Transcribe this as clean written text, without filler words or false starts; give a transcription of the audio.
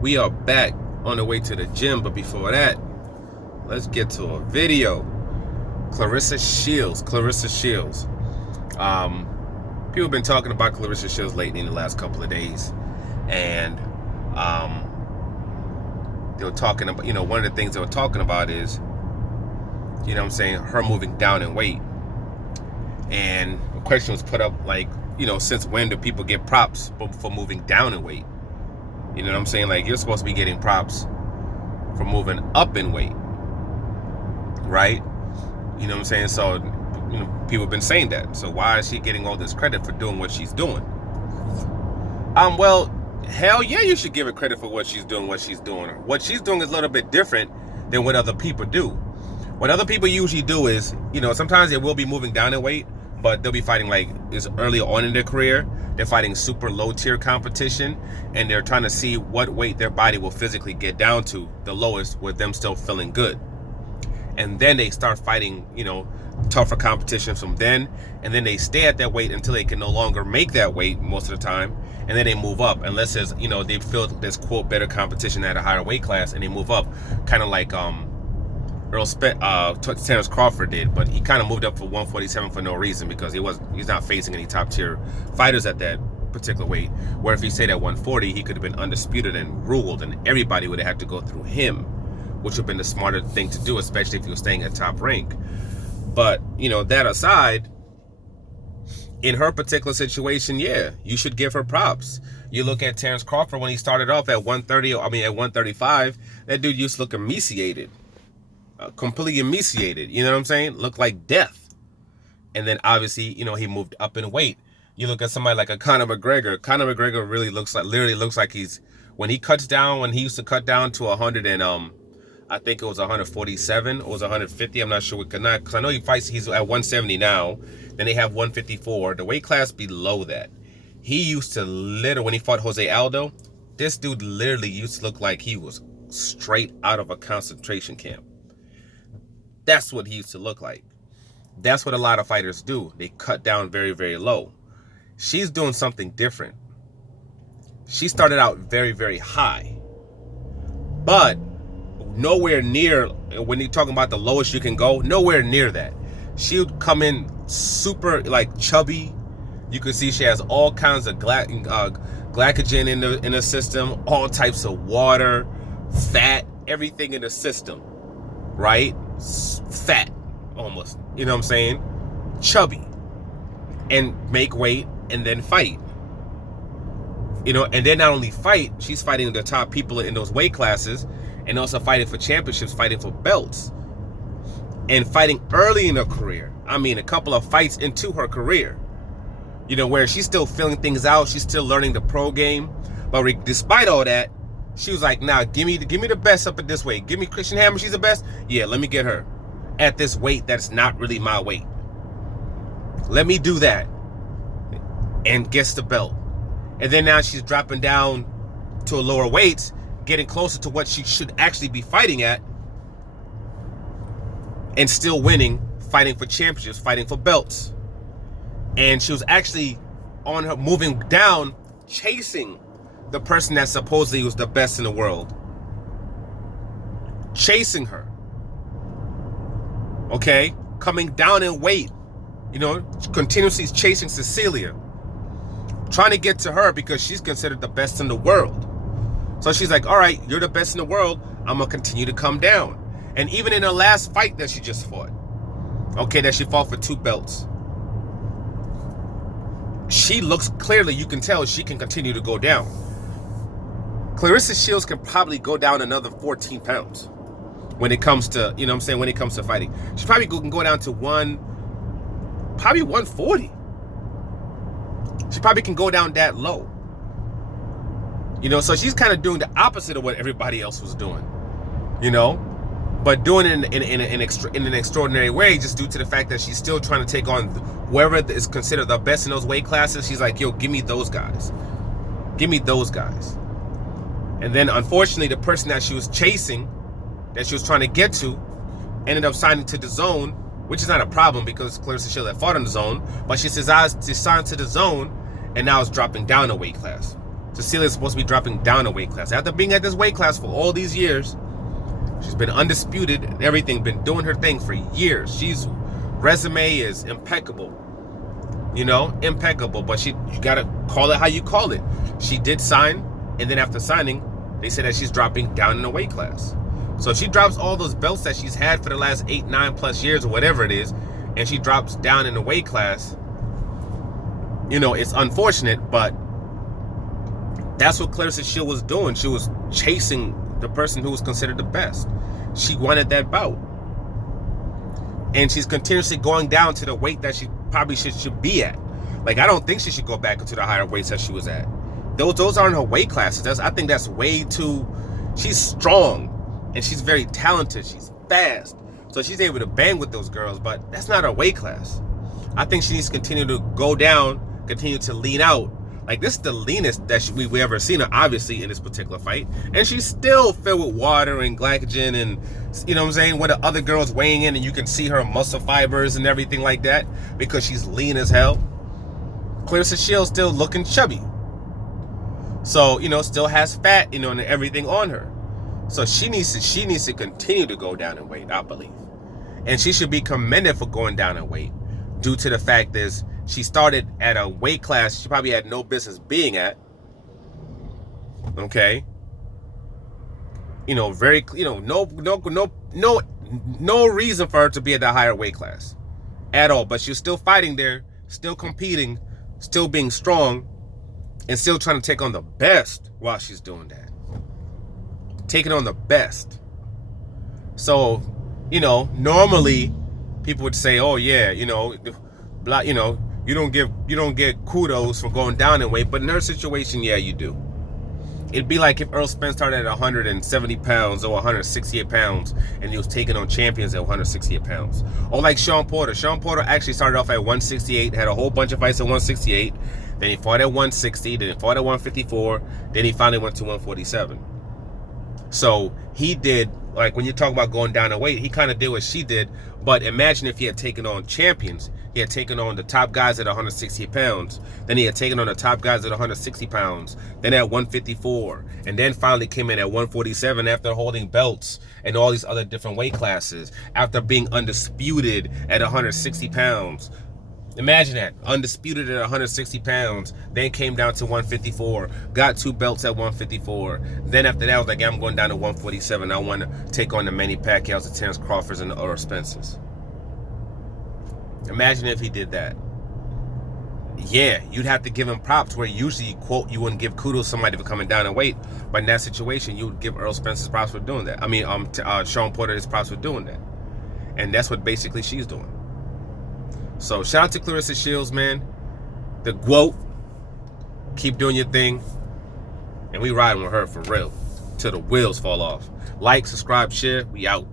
We are back on the way to the gym, but before that, let's get to a video. Clarissa Shields. People have been talking about Clarissa Shields lately in the last couple of days, and they were talking about, one of the things they were talking about is, her moving down in weight. And the question was put up like, since when do people get props for moving down in weight? You know what I'm saying? Like, you're supposed to be getting props for moving up in weight, right? You know what I'm saying? So, people have been saying that. So why is she getting all this credit for doing what she's doing? Well, hell yeah, you should give her credit for what she's doing. What she's doing is a little bit different than what other people do. What other people usually do is, sometimes they will be moving down in weight, but they'll be fighting like is early on in their career. They're fighting super low tier competition, and they're trying to see what weight their body will physically get down to, the lowest, with them still feeling good. And then they start fighting, tougher competition from then, and then they stay at that weight until they can no longer make that weight most of the time, and then they move up unless there's, they feel there's quote better competition at a higher weight class, and they move up, kind of like Terrence Crawford did, but he kind of moved up for 147 for no reason because he's not facing any top tier fighters at that particular weight. Where if he stayed at 140, he could have been undisputed and ruled, and everybody would have had to go through him, which would have been the smarter thing to do, especially if he was staying at top rank. But that aside, in her particular situation, yeah, you should give her props. You look at Terrence Crawford when he started off at 135, that dude used to look emaciated. Completely emaciated, you know what I'm saying? Looked like death. And then obviously, he moved up in weight. You look at somebody like a Conor McGregor. Conor McGregor literally looks like when he used to cut down to 100 and I think it was 147 or was 150. I'm not sure because I know he's at 170 now. Then they have 154, the weight class below that. He used to when he fought Jose Aldo, this dude literally used to look like he was straight out of a concentration camp. That's what he used to look like. That's what a lot of fighters do. They cut down very, very low. She's doing something different. She started out very, very high. But nowhere near, when you're talking about the lowest you can go, nowhere near that. She would come in super chubby. You can see she has all kinds of glycogen in the system, all types of water, fat, everything in the system, right? Fat, almost, you know what I'm saying? Chubby, and make weight and then fight, and then not only fight, she's fighting the top people in those weight classes, and also fighting for championships, fighting for belts, and fighting early in her career. I mean, a couple of fights into her career, where she's still filling things out, she's still learning the pro game, but despite all that, she was like, nah, give me the best up at this weight. Give me Christian Hammer, she's the best. Yeah, let me get her at this weight that's not really my weight. Let me do that. And gets the belt. And then now she's dropping down to a lower weight, getting closer to what she should actually be fighting at. And still winning, fighting for championships, fighting for belts. And she was actually on her moving down, chasing the person that supposedly was the best in the world. Chasing her. Okay? Coming down in weight. Continuously chasing Cecilia. Trying to get to her because she's considered the best in the world. So she's like, all right, you're the best in the world. I'm going to continue to come down. And even in her last fight that she just fought. Okay, that she fought for 2 belts. She looks clearly, you can tell she can continue to go down. Clarissa Shields can probably go down another 14 pounds when it comes to, when it comes to fighting. She probably can go down to 140. She probably can go down that low. So she's kind of doing the opposite of what everybody else was doing, but doing it in an extraordinary way, just due to the fact that she's still trying to take on whoever is considered the best in those weight classes. She's like, yo, give me those guys. Give me those guys. And then, unfortunately, the person that she was chasing, that she was trying to get to, ended up signing to the Zone, which is not a problem because Clarissa Shields had fought in the Zone, but she signed to the Zone, and now is dropping down a weight class. Cecilia's supposed to be dropping down a weight class. After being at this weight class for all these years, she's been undisputed and everything, been doing her thing for years. She's resume is impeccable. You know, impeccable. But you gotta call it how you call it. She did sign, and then after signing, they said that she's dropping down in a weight class. So if she drops all those belts that she's had for the last 8, 9 plus years or whatever it is, and she drops down in the weight class, you know, it's unfortunate, but that's what Clarissa Shields was doing. She was chasing the person who was considered the best. She wanted that bout. And she's continuously going down to the weight that she probably should be at. Like, I don't think she should go back into the higher weights that she was at. Those aren't her weight classes. I think that's way too... She's strong, and she's very talented. She's fast. So she's able to bang with those girls, but that's not her weight class. I think she needs to continue to go down, continue to lean out. Like, this is the leanest that we've ever seen her, obviously, in this particular fight. And she's still filled with water and glycogen and, you know what I'm saying, with the other girls weighing in, and you can see her muscle fibers and everything like that because she's lean as hell. Clarissa Shields still looking chubby. So, you know, still has fat, you know, and everything on her. So she needs to continue to go down in weight, I believe. And she should be commended for going down in weight due to the fact is she started at a weight class she probably had no business being at. Okay. You know, very, you know, no reason for her to be at that higher weight class at all. But she's still fighting there, still competing, still being strong, and still trying to take on the best while she's doing that. Taking on the best. So, you know, normally people would say, "Oh yeah, you know, blah, you know, you don't get kudos for going down in weight." But in her situation, yeah, you do. It'd be like if Errol Spence started at 170 pounds or 168 pounds and he was taking on champions at 168 pounds. Or like Sean Porter. Sean Porter actually started off at 168, had a whole bunch of fights at 168. Then he fought at 160, then he fought at 154, then he finally went to 147. So he did, like when you talk about going down in weight, he kind of did what she did. But imagine if he had taken on champions. He had taken on the top guys at 160 pounds. Then he had taken on the top guys at 160 pounds. Then at 154. And then finally came in at 147 after holding belts and all these other different weight classes. After being undisputed at 160 pounds. Imagine that. Undisputed at 160 pounds. Then came down to 154. Got 2 belts at 154. Then after that, I was like, I'm going down to 147. I want to take on the Manny Pacquiao's, the Terrence Crawfords, and the Errol Spences. Imagine if he did that. Yeah, you'd have to give him props where usually, quote, you wouldn't give kudos to somebody for coming down in weight. But in that situation, you would give Errol Spence's props for doing that. I mean, Sean Porter his props for doing that. And that's what basically she's doing. So shout out to Clarissa Shields, man. The GWOAT. Keep doing your thing. And we riding with her for real. Till the wheels fall off. Like, subscribe, share. We out.